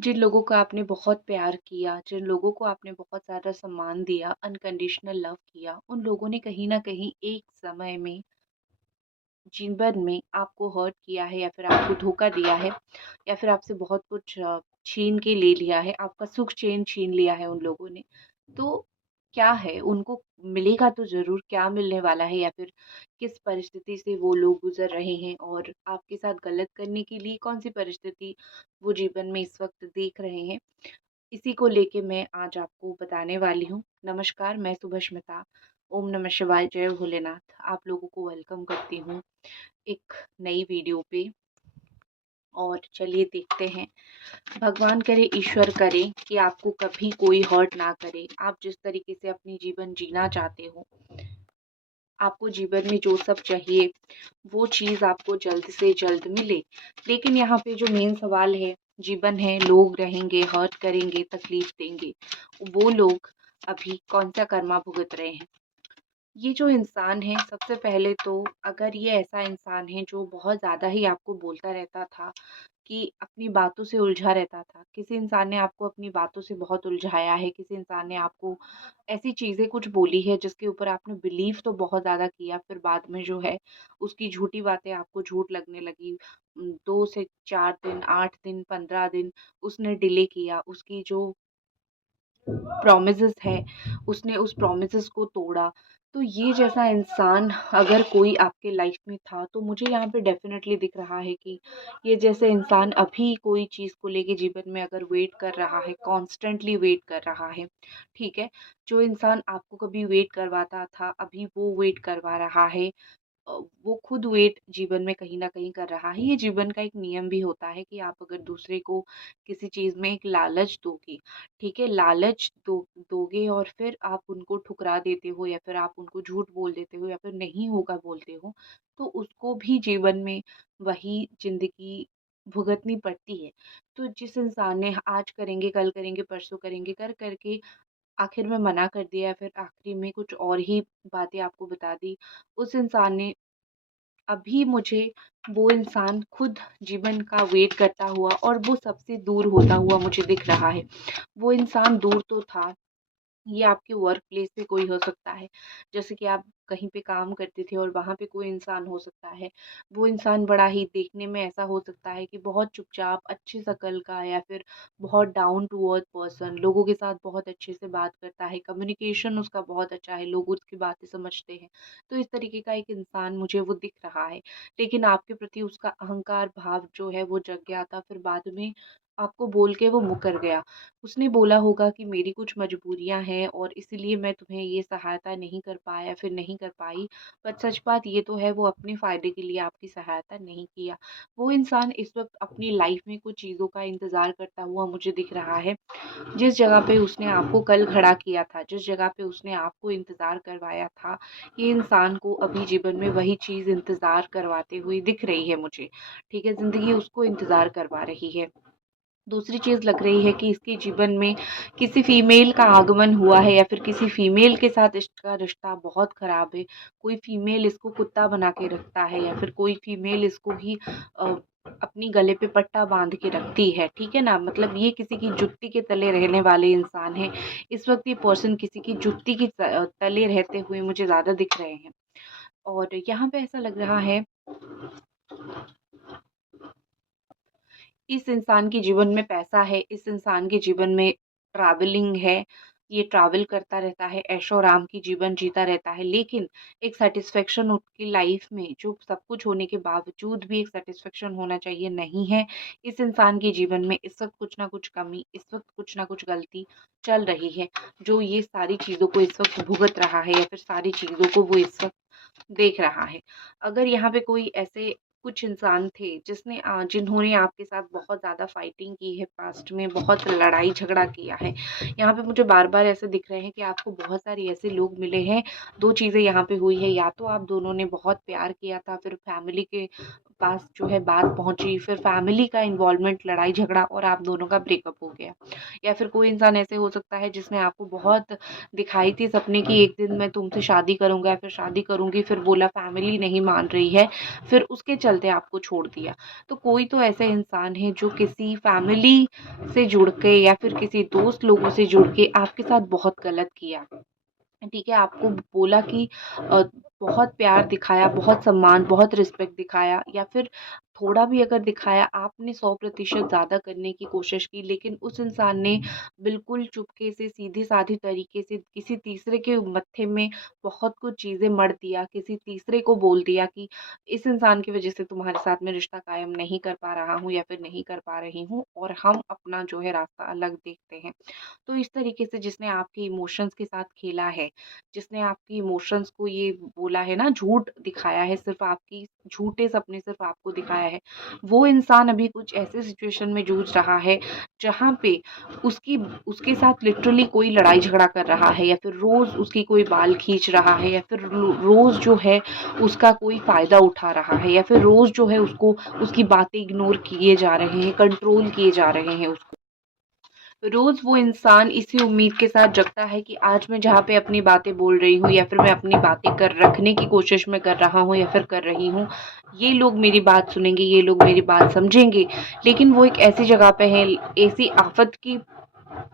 जिन लोगों को आपने बहुत प्यार किया, जिन लोगों को आपने बहुत ज़्यादा सम्मान दिया, अनकंडीशनल लव किया, उन लोगों ने कहीं न कहीं एक समय में जीवन में आपको हर्ट किया है या फिर आपको धोखा दिया है या फिर आपसे बहुत कुछ छीन के ले लिया है, आपका सुख चैन छीन लिया है उन लोगों ने। तो क्या है, उनको मिलेगा तो ज़रूर, क्या मिलने वाला है या फिर किस परिस्थिति से वो लोग गुज़र रहे हैं और आपके साथ गलत करने के लिए कौन-सी परिस्थिति वो जीवन में इस वक़्त देख रहे हैं, इसी को लेके मैं आज आपको बताने वाली हूँ। नमस्कार, मैं सुभस्मिता। ओम नमः शिवाय, जय भोलेनाथ। आप लोगों को वेलकम करती हूँ एक नई वीडियो पे। और चलिए देखते हैं। भगवान करे, ईश्वर करे कि आपको कभी कोई हर्ट ना करे। आप जिस तरीके से अपनी जीवन जीना चाहते हो, आपको जीवन में जो सब चाहिए वो चीज़ आपको जल्द से जल्द मिले। लेकिन यहाँ पे जो मेन सवाल है, जीवन है, लोग रहेंगे, हर्ट करेंगे, तकलीफ देंगे। वो लोग अभी कौन सा कर्मा भुगत रहे हैं? ये जो इंसान है, सबसे पहले तो अगर ये ऐसा इंसान है जो बहुत ज़्यादा ही आपको बोलता रहता था कि अपनी बातों से उलझा रहता था, किसी इंसान ने आपको अपनी बातों से बहुत उलझाया है, किसी इंसान ने आपको ऐसी चीज़ें कुछ बोली है जिसके ऊपर आपने बिलीव तो बहुत ज़्यादा किया, फिर बाद में जो है उसकी झूठी बातें आपको झूठ लगने लगी। 2 से 4 दिन, 8 दिन, 15 दिन उसने डिले किया, उसकी जो प्रॉमिसेस है, उसने उस प्रॉमिसेस को तोड़ा। तो ये जैसा इंसान अगर कोई आपके लाइफ में था, तो मुझे यहाँ पे डेफ़िनेटली दिख रहा है कि ये जैसे इंसान अभी कोई चीज़ को लेके जीवन में अगर वेट कर रहा है, कॉन्स्टेंटली वेट कर रहा है, ठीक है? जो इंसान आपको कभी वेट करवाता था, अभी वो वेट करवा रहा है। वो खुद वेट जीवन में कहीं न कहीं कर रहा है। ये जीवन का एक नियम भी होता है कि आप अगर दूसरे को किसी चीज़ में एक लालच दोगे, ठीक है? लालच दोगे और फिर आप उनको ठुकरा देते हो या फिर आप उनको झूठ बोल देते हो या फिर नहीं होगा बोलते हो, तो उसको भी जीवन में वही ज़िंदगी भुगतनी पड़ती है। तो जिस इंसान ने आज करेंगे, कल करेंगे, परसों करेंगे, कर के आखिर में मना कर दिया या फिर आखिरी में कुछ और ही बातें आपको बता दी, उस इंसान ने अभी मुझे वो इंसान खुद जीवन का वेट करता हुआ और वो सबसे दूर होता हुआ मुझे दिख रहा है। वो इंसान दूर तो था, ये आपके वर्क प्लेस पे कोई हो सकता है, जैसे कि आप कहीं पे काम करते थे और वहाँ पे कोई इंसान हो सकता है। वो इंसान बड़ा ही देखने में ऐसा हो सकता है कि बहुत चुपचाप, अच्छी शक्ल का या फिर बहुत डाउन टू अर्थ पर्सन, लोगों के साथ बहुत अच्छे से बात करता है, कम्युनिकेशन उसका बहुत अच्छा है, लोग उसकी बातें समझते हैं। तो इस तरीके का एक इंसान मुझे वो दिख रहा है। लेकिन आपके प्रति उसका अहंकार भाव जो है वो जग गया था, फिर बाद में आपको बोल के वो मुकर गया। उसने बोला होगा कि मेरी कुछ मजबूरियाँ हैं और इसीलिए मैं तुम्हें ये सहायता नहीं कर पाया, फिर नहीं कर पाई। पर सच बात ये तो है, वो अपने फ़ायदे के लिए आपकी सहायता नहीं किया। वो इंसान इस वक़्त अपनी लाइफ़ में कुछ चीज़ों का इंतज़ार करता हुआ मुझे दिख रहा है। जिस जगह पे उसने आपको कल खड़ा किया था, जिस जगह पे उसने आपको इंतज़ार करवाया था, ये इंसान को अभी जीवन में वही चीज़ इंतज़ार करवाते हुए दिख रही है मुझे। ठीक है? ज़िंदगी उसको इंतज़ार करवा रही है। दूसरी चीज़ लग रही है कि इसके जीवन में किसी फीमेल का आगमन हुआ है या फिर किसी फीमेल के साथ इसका रिश्ता बहुत ख़राब है। कोई फीमेल इसको कुत्ता बना के रखता है या फिर कोई फीमेल इसको ही अपनी गले पे पट्टा बाँध के रखती है, ठीक है ना? मतलब ये किसी की जुत्ती के तले रहने वाले इंसान हैं। इस वक़्त ये पर्सन किसी की जुत्ती की तले रहते हुए मुझे ज़्यादा दिख रहे हैं। और यहाँ पे ऐसा लग रहा है, इस इंसान के जीवन में पैसा है, इस इंसान के जीवन में ट्रैवलिंग है, ये ट्रैवल करता रहता है, ऐशो-आराम की जीवन जीता रहता है, लेकिन एक सैटिस्फैक्शन उसकी लाइफ़ में जो सब कुछ होने के बावजूद भी एक सैटिस्फैक्शन होना चाहिए, नहीं है। इस इंसान के जीवन में इस वक़्त कुछ न कुछ कमी, इस वक़्त कुछ न कुछ गलती चल रही है, जो ये सारी चीज़ों को इस वक़्त भुगत रहा है या फिर सारी चीज़ों को वो इस वक़्त देख रहा है। अगर यहाँ पे कोई ऐसे कुछ इंसान थे जिन्होंने आपके साथ बहुत ज़्यादा फाइटिंग की है पास्ट में, बहुत लड़ाई झगड़ा किया है। यहाँ पे मुझे बार-बार ऐसे दिख रहे हैं कि आपको बहुत सारे ऐसे लोग मिले हैं। 2 चीज़ें यहाँ पे हुई है, या तो आप दोनों ने बहुत प्यार किया था, फिर पास जो है बात पहुँची, फिर फैमिली का इन्वॉल्वमेंट, लड़ाई झगड़ा और आप दोनों का ब्रेकअप हो गया। या फिर कोई इंसान ऐसे हो सकता है जिसने आपको बहुत दिखाई थी सपने की एक दिन मैं तुमसे शादी करूँगा या फिर शादी करूँगी, फिर बोला फैमिली नहीं मान रही है, फिर उसके चलते आपको छोड़ दिया। तो कोई तो ऐसे इंसान है जो किसी फैमिली से जुड़ के या फिर किसी दोस्त लोगों से जुड़ के आपके साथ बहुत गलत किया। ठीक है, आपको बोला कि बहुत प्यार दिखाया, बहुत सम्मान, बहुत रिस्पेक्ट दिखाया या फिर थोड़ा भी अगर दिखाया, आपने 100% ज़्यादा करने की कोशिश की, लेकिन उस इंसान ने बिल्कुल चुपके से, सीधे-साधे तरीके से किसी तीसरे के मत्थे में बहुत कुछ चीज़ें मढ़ दिया, किसी तीसरे को बोल दिया कि इस इंसान की वज़ह से तुम्हारे साथ में रिश्ता कायम नहीं कर पा रहा हूँ या फिर नहीं कर पा रही हूँ और हम अपना जो है रास्ता अलग देखते हैं। तो इस तरीके से जिसने आपके इमोशंस के साथ खेला है, जिसने आपकी इमोशंस को ये बोला है ना झूठ दिखाया है, सिर्फ़ आपकी झूठे सपने सिर्फ़ आपको दिखाया है, वो इंसान अभी कुछ ऐसे सिचुएशन में जूझ रहा है, जहाँ पे उसकी उसके साथ लिटरली कोई लड़ाई झगड़ा कर रहा है या फिर रोज़ उसकी कोई बाल खींच रहा है या फिर रोज़ जो है उसका कोई फ़ायदा उठा रहा है या फिर रोज़ जो है उसको उसकी बातें इग्नोर किए जा रहे हैं, कंट्रोल किए जा रहे हैं उसको। रोज़ वो इंसान इसी उम्मीद के साथ जगता है कि आज मैं जहाँ पे अपनी बातें बोल रही हूँ या फिर मैं अपनी बातें कर रखने की कोशिश में कर रहा हूँ या फिर कर रही हूँ, ये लोग मेरी बात सुनेंगे, ये लोग मेरी बात समझेंगे। लेकिन वो एक ऐसी जगह पे है, ऐसी आफ़त की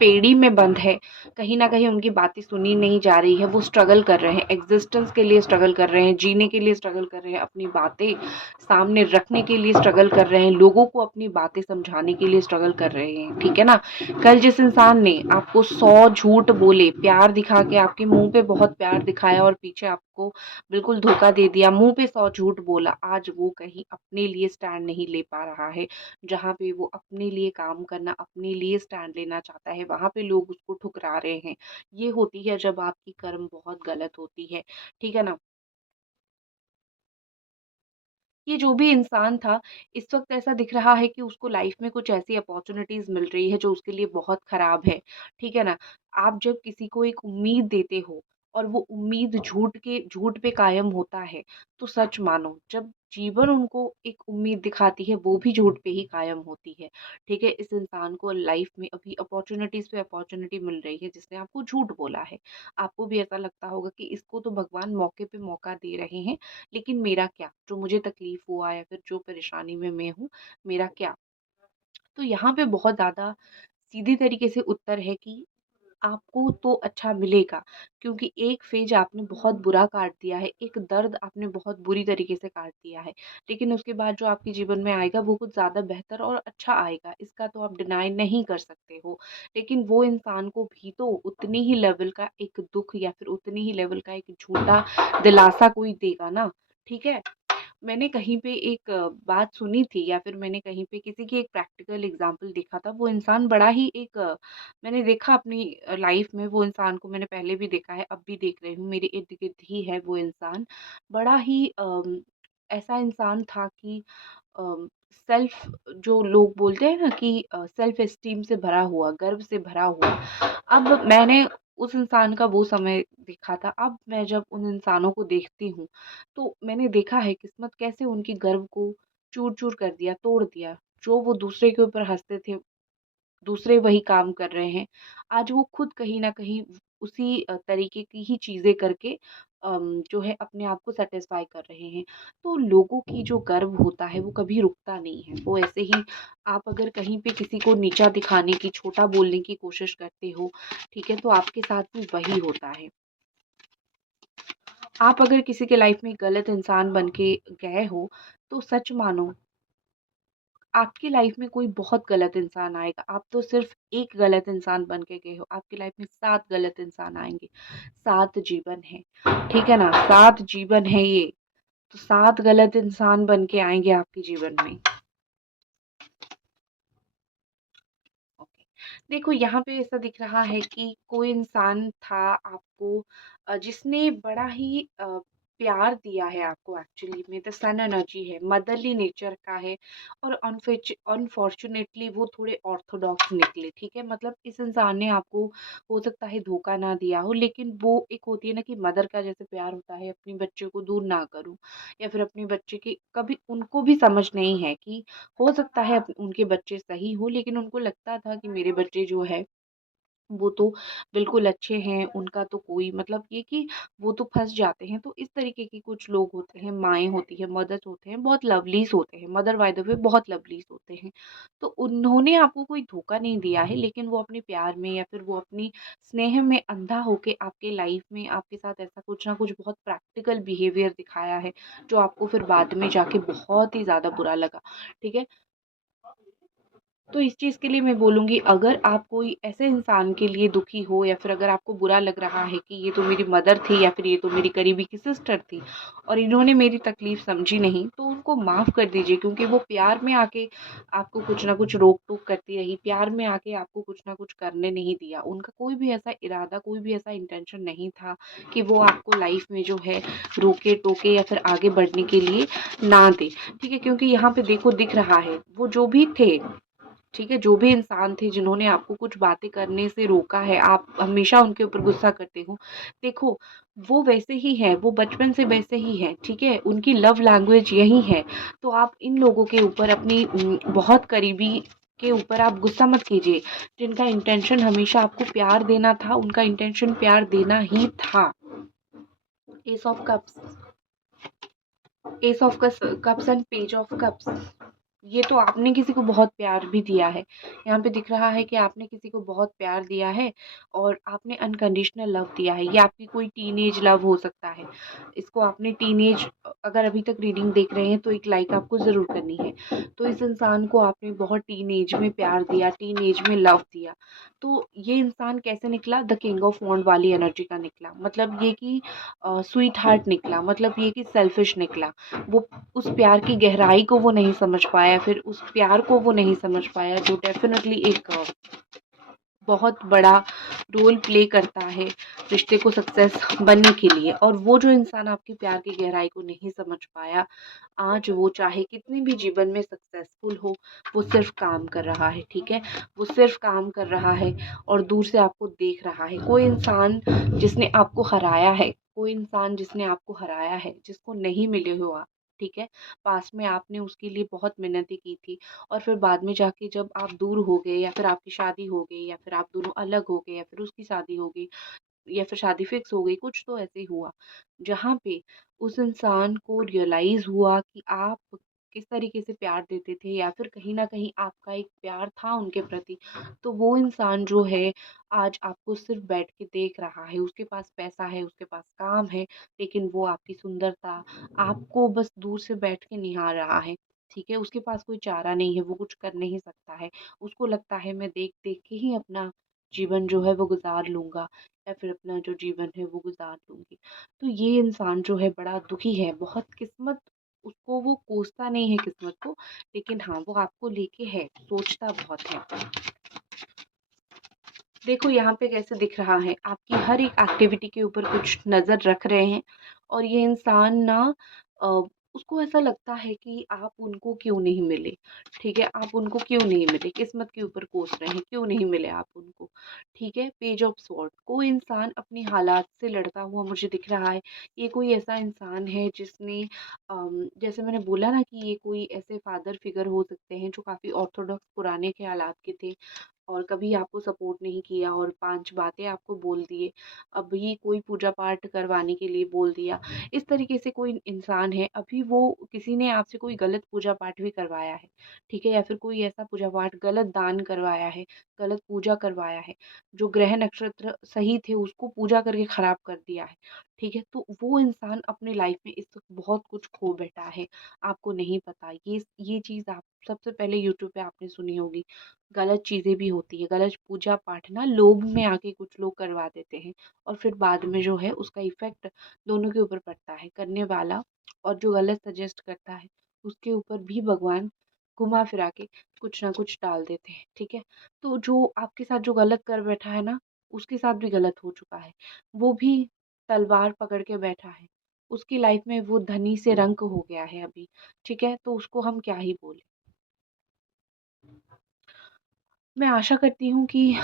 पेड़ी में बंद है, कहीं न कहीं उनकी बातें सुनी नहीं जा रही है, वो स्ट्रगल कर रहे हैं, एक्ज़िस्टेंस के लिए स्ट्रगल कर रहे हैं, जीने के लिए स्ट्रगल कर रहे हैं, अपनी बातें सामने रखने के लिए स्ट्रगल कर रहे हैं, लोगों को अपनी बातें समझाने के लिए स्ट्रगल कर रहे हैं, ठीक है ना? कल जिस इंसान ने आपको 100 झूठ बोले, प्यार दिखा के आपके मुँह पे बहुत प्यार दिखाया और पीछे आपको बिल्कुल धोखा दे दिया, मुँह पे 100 झूठ बोला, आज वो कहीं अपने लिए स्टैंड नहीं ले पा रहा है। जहाँ पे वो अपने लिए काम करना, अपने लिए स्टैंड लेना चाहता है, वहाँ पे लोग उसको ठुकरा रहे हैं। ये होती है जब आपकी कर्म बहुत गलत होती है, ठीक है ना? ये जो भी इंसान था, इस वक़्त ऐसा दिख रहा है कि उसको लाइफ़ में कुछ ऐसी अपॉर्च्युनिटीज़ मिल रही है जो उसके लिए बहुत ख़राब है, ठीक है ना? आप जब किसी को एक उम्मीद देते हो और वो उम्मीद झूठ पे कायम होता है, तो सच मानो जब जीवन उनको एक उम्मीद दिखाती है, वो भी झूठ पे ही कायम होती है, ठीक है? इस इंसान को लाइफ़ में अभी अपॉर्च्युनिटीज़ पे अपॉर्च्युनिटी मिल रही है जिसने आपको झूठ बोला है। आपको भी ऐसा लगता होगा कि इसको तो भगवान मौके पे मौका दे रहे हैं, लेकिन मेरा क्या? जो मुझे तकलीफ़ हुआ या फिर जो परेशानी में मैं हूँ, मेरा क्या? तो यहाँ पे बहुत ज़्यादा सीधी तरीके से उत्तर है कि आपको तो अच्छा मिलेगा, क्योंकि एक फ़ेज़ आपने बहुत बुरा काट दिया है, एक दर्द आपने बहुत बुरी तरीके से काट दिया है। लेकिन उसके बाद जो आपके जीवन में आएगा वो कुछ ज़्यादा बेहतर और अच्छा आएगा, इसका तो आप डिनाई नहीं कर सकते हो। लेकिन वो इंसान को भी तो उतनी ही लेवल का एक दुःख या फिर उतनी ही लेवल का एक झूठा दिलासा कोई देगा ना, ठीक है? मैंने कहीं पे एक बात सुनी थी या फिर मैंने कहीं पे किसी की एक प्रैक्टिकल एग्जांपल देखा था। वो इंसान बड़ा ही एक मैंने देखा अपनी लाइफ में वो इंसान को मैंने पहले भी देखा है, अब भी देख रही हूँ, मेरे इर्द-गिर्द ही है वो इंसान। बड़ा ही ऐसा इंसान था कि सेल्फ जो लोग बोलते हैं ना कि सेल्फ एस्टीम से भरा हुआ, गर्व से भरा हुआ। अब मैंने उस इंसान का वो समय देखा था, अब मैं जब उन इंसानों को देखती हूँ, तो मैंने देखा है किस्मत कैसे उनके गर्व को चूर-चूर कर दिया, तोड़ दिया। जो वो दूसरे के ऊपर हँसते थे, दूसरे वही काम कर रहे हैं। आज वो खुद कहीं न कहीं उसी तरीके की ही चीज़ें करके जो है अपने आप को सैटिस्फाई कर रहे हैं। तो लोगों की जो गर्व होता है वो कभी रुकता नहीं है। वो ऐसे ही आप अगर कहीं पे किसी को नीचा दिखाने की, छोटा बोलने की कोशिश करते हो, ठीक है? तो आपके साथ भी वही होता है। आप अगर किसी के लाइफ में गलत इंसान बन के गए हो, तो सच मानो आपकी लाइफ में कोई बहुत गलत इंसान आएगा। आप तो सिर्फ़ एक गलत इंसान बन के गए हो, आपकी लाइफ में 7 गलत इंसान आएँगे। 7 जीवन है, ठीक है ना? 7 जीवन है ये, तो 7 गलत इंसान बन के आएँगे आपके जीवन में। ओके। देखो यहाँ पे ऐसा दिख रहा है कि कोई इंसान था आपको जिसने बड़ा ही प्यार दिया है आपको एक्चुअली में द सन एनर्जी है, मदरली नेचर का है। और अनफॉर्चुनेटली वो थोड़े ऑर्थोडॉक्स निकले, ठीक है? मतलब इस इंसान ने आपको हो सकता है धोखा ना दिया हो, लेकिन वो एक होती है ना कि मदर का जैसे प्यार होता है, अपने बच्चे को दूर ना करूँ, या फिर अपने बच्चे की कभी उनको भी समझ नहीं है कि हो सकता है उनके बच्चे सही हो, लेकिन उनको लगता था कि मेरे बच्चे जो है वो तो बिल्कुल अच्छे हैं, उनका तो कोई मतलब ये कि वो तो फँस जाते हैं। तो इस तरीके के कुछ लोग होते हैं, माएँ होती हैं, मदर्स होते हैं, बहुत लवलीज़ होते हैं, मदर बाय द वे बहुत लवलीज़ होते हैं। तो उन्होंने आपको कोई धोखा नहीं दिया है, लेकिन वो अपने प्यार में या फिर वो अपनी स्नेह में अंधा होके आपके लाइफ़ में आपके साथ ऐसा कुछ ना कुछ बहुत प्रैक्टिकल बिहेवियर दिखाया है, जो आपको फिर बाद में जाके बहुत ही ज़्यादा बुरा लगा, ठीक है? तो इस चीज़ के लिए मैं बोलूँगी, अगर आप कोई ऐसे इंसान के लिए दुखी हो या फिर अगर आपको बुरा लग रहा है कि ये तो मेरी मदर थी या फिर ये तो मेरी करीबी की सिस्टर थी और इन्होंने मेरी तकलीफ़ समझी नहीं, तो उनको माफ़ कर दीजिए, क्योंकि वो प्यार में आके आपको कुछ ना कुछ रोक-टोक करती रही, प्यार में आके आपको कुछ ना कुछ करने नहीं दिया। उनका कोई भी ऐसा इरादा, कोई भी ऐसा इंटेंशन नहीं था कि वो आपको लाइफ़ में जो है रोके-टोके या फिर आगे बढ़ने के लिए ना दें, ठीक है? क्योंकि यहाँ पे देखो दिख रहा है, वो जो भी थे, ठीक है, जो भी इंसान थे जिन्होंने आपको कुछ बातें करने से रोका है, आप हमेशा उनके ऊपर गुस्सा करते हो। देखो, वो वैसे ही हैं, वो बचपन से वैसे ही हैं, ठीक है? उनकी लव लैंग्वेज यही है। तो आप इन लोगों के ऊपर अपनी बहुत करीबी के ऊपर आप गुस्सा मत कीजिए। जिनका इंटेंशन हमेशा आपको प्यार देना था, उनका इंटेंशन प्यार देना ही था। S of cups, S of cups and page of cups. ये तो आपने किसी को बहुत प्यार भी दिया है। यहाँ पे दिख रहा है कि आपने किसी को बहुत प्यार दिया है और आपने अनकंडीशनल लव दिया है। ये आपकी कोई टीनेज लव हो सकता है। इसको आपने टीनेज, अगर अभी तक रीडिंग देख रहे हैं तो एक लाइक आपको ज़रूर करनी है। तो इस इंसान को आपने बहुत टीनेज में प्यार दिया, टीनेज में लव दिया। तो ये इंसान कैसे निकला? द किंग ऑफ वॉन्ड वाली एनर्जी का निकला। मतलब ये कि स्वीट हार्ट निकला, मतलब ये कि सेल्फिश निकला। वो उस प्यार की गहराई को वो नहीं समझ पाया, फिर उस प्यार को वो नहीं समझ पाया जो डेफ़िनेटली एक बहुत बड़ा रोल प्ले करता है रिश्ते को सक्सेस बनने के लिए। और वो जो इंसान आपके प्यार की गहराई को नहीं समझ पाया, आज वो चाहे कितनी भी जीवन में सक्सेसफुल हो, वो सिर्फ़ काम कर रहा है, ठीक है? वो सिर्फ़ काम कर रहा है और दूर से आपको देख रहा है। कोई इंसान जिसने आपको हराया है, कोई इंसान जिसने आपको हराया है, जिसको नहीं मिले हो आप, ठीक है? पास्ट में आपने उसके लिए बहुत मिन्नतें की थी और फिर बाद में जाके जब आप दूर हो गए या फिर आपकी शादी हो गई या फिर आप दोनों अलग हो गए या फिर उसकी शादी हो गई या फिर शादी फिक्स हो गई, कुछ तो ऐसे ही हुआ, जहाँ पे उस इंसान को रियलाइज़ हुआ कि आप किस तरीके से प्यार देते थे या फिर कहीं न कहीं आपका एक प्यार था उनके प्रति। तो वो इंसान जो है, आज आपको सिर्फ़ बैठ के देख रहा है, उसके पास पैसा है, उसके पास काम है, लेकिन वो आपकी सुंदरता, आपको बस दूर से बैठ के निहार रहा है, ठीक है? उसके पास कोई चारा नहीं है, वो कुछ कर नहीं सकता है। उसको लगता है मैं देख-देख के ही अपना जीवन जो है वो गुज़ार लूँगा या फिर अपना जो जीवन है वो गुज़ार लूँगी। तो ये इंसान जो है बड़ा दुखी है, बहुत किस्मत उसको वो कोसता नहीं है किस्मत को, लेकिन हाँ, वो आपको लेके है, सोचता बहुत है। देखो यहाँ पे कैसे दिख रहा है, आपकी हर एक एक्टिविटी के ऊपर कुछ नज़र रख रहे हैं और ये इंसान ना अ, उसको ऐसा लगता है कि आप उनको क्यों नहीं मिले, ठीक है? आप उनको क्यों नहीं मिले? किस्मत के ऊपर कोस रहे हैं, क्यों नहीं मिले आप उनको, ठीक है? पेज ऑफ स्वॉर्ड, कोई इंसान अपने हालात से लड़ता हुआ मुझे दिख रहा है। ये कोई ऐसा इंसान है जिसने जैसे मैंने बोला ना कि ये कोई ऐसे फादर फिगर हो सकते हैं जो काफ़ी ऑर्थोडॉक्स पुराने ख़्यालात के थे और कभी आपको सपोर्ट नहीं किया और 5 बातें आपको बोल दिए। अभी कोई पूजा-पाठ करवाने के लिए बोल दिया। इस तरीके से कोई इंसान है, अभी वो किसी ने आपसे कोई गलत पूजा-पाठ भी करवाया है, ठीक है? या फिर कोई ऐसा पूजा-पाठ गलत दान करवाया है, गलत पूजा करवाया है, जो ग्रह नक्षत्र सही थे उसको पूजा करके खराब कर दिया है, ठीक है? तो वो इंसान अपने लाइफ़ में इस वक़्त बहुत कुछ खो बैठा है, आपको नहीं पता। ये चीज़ आप सबसे पहले यूट्यूब पे आपने सुनी होगी। गलत चीज़ें भी होती हैं, गलत पूजा-पाठ ना लोभ में आके कुछ लोग करवा देते हैं और फिर बाद में जो है उसका इफ़ेक्ट दोनों के ऊपर पड़ता है, करने वाला और जो गलत सजेस्ट करता है, उसके ऊपर भी भगवान घुमा-फिरा के कुछ ना कुछ डाल देते हैं, ठीक है? तो जो आपके साथ जो गलत कर बैठा है ना, उसके साथ भी गलत हो चुका है। वो भी तलवार पकड़ के बैठा है, उसकी लाइफ में वो धनी से रंक हो गया है अभी, ठीक है? तो उसको हम क्या ही बोलें। मैं आशा करती हूँ कि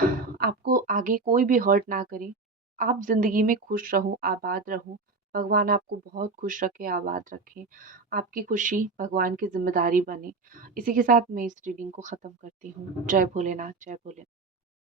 आपको आगे कोई भी हर्ट ना करे। आप ज़िंदगी में खुश रहो, आबाद रहो। भगवान आपको बहुत खुश रखे, आबाद रखे। आपकी खुशी भगवान की ज़िम्मेदारी बने। इसी के साथ मैं इस रीडिंग को ख़त्म करती हूँ। जय भोलेनाथ, जय भोलेनाथ।